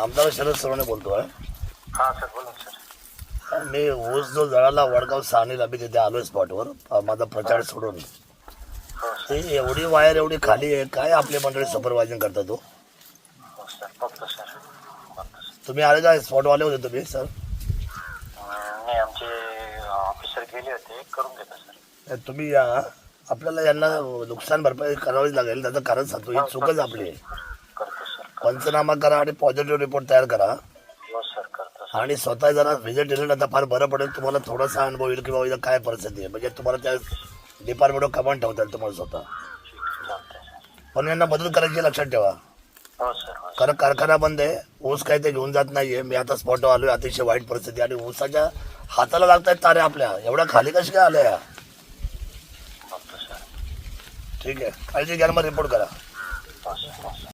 आमदार शरद सोनवणे बोलतोय. हा सर बोला सर. मी ऊस जो जळाला वडगाव साणीला मी तिथे आलोय स्पॉटवर माझा प्रचार सोडून. हो सर. ते एवढी वायर एवढी खाली आहे, काय आपली मंडळी सुपरवायझिंग करता तो? हो सर बघतो सर. बघतो सर. तुम्ही आले का? स्पॉटवाले होते तुम्ही सर? नाही आमचे ऑफिसर गेले होते, करून घेतो सर. तुम्ही या, आपल्याला यांना नुकसान भरपाई करावीच लागेल. त्याचं कारण सांगतो, ही चूकच आपली आहे. करतो सर. पंचनामा करा आणि पॉझिटिव्ह रिपोर्ट तयार करा हो सर करतो सर. आणि स्वतः जरा व्हिजिट दिलं ना तर फार बरं पडेल. तुम्हाला थोडासा अनुभव येईल की बाबा इथं काय परिस्थिती आहे, म्हणजे तुम्हाला त्या डिपार्टमेंटवर कमांड ठेवता येईल तुम्हाला स्वतः. चालतंय सर. पण यांना मदत करायची लक्षात ठेवा, हो सर. हो सर. कारण कारखाना बंद आहे, ऊस काही ते घेऊन जात नाहीये. मी आता स्पॉटवर आलोय, अतिशय वाईट परिस्थिती आणि ऊसाच्या हाताला लागतायत तारे आपल्या. एवढ्या खाली कशी काय आल्या? बघतो सर. ठीक आहे, काळजी घ्या, मग रिपोर्ट करा. हो सर. हो सर.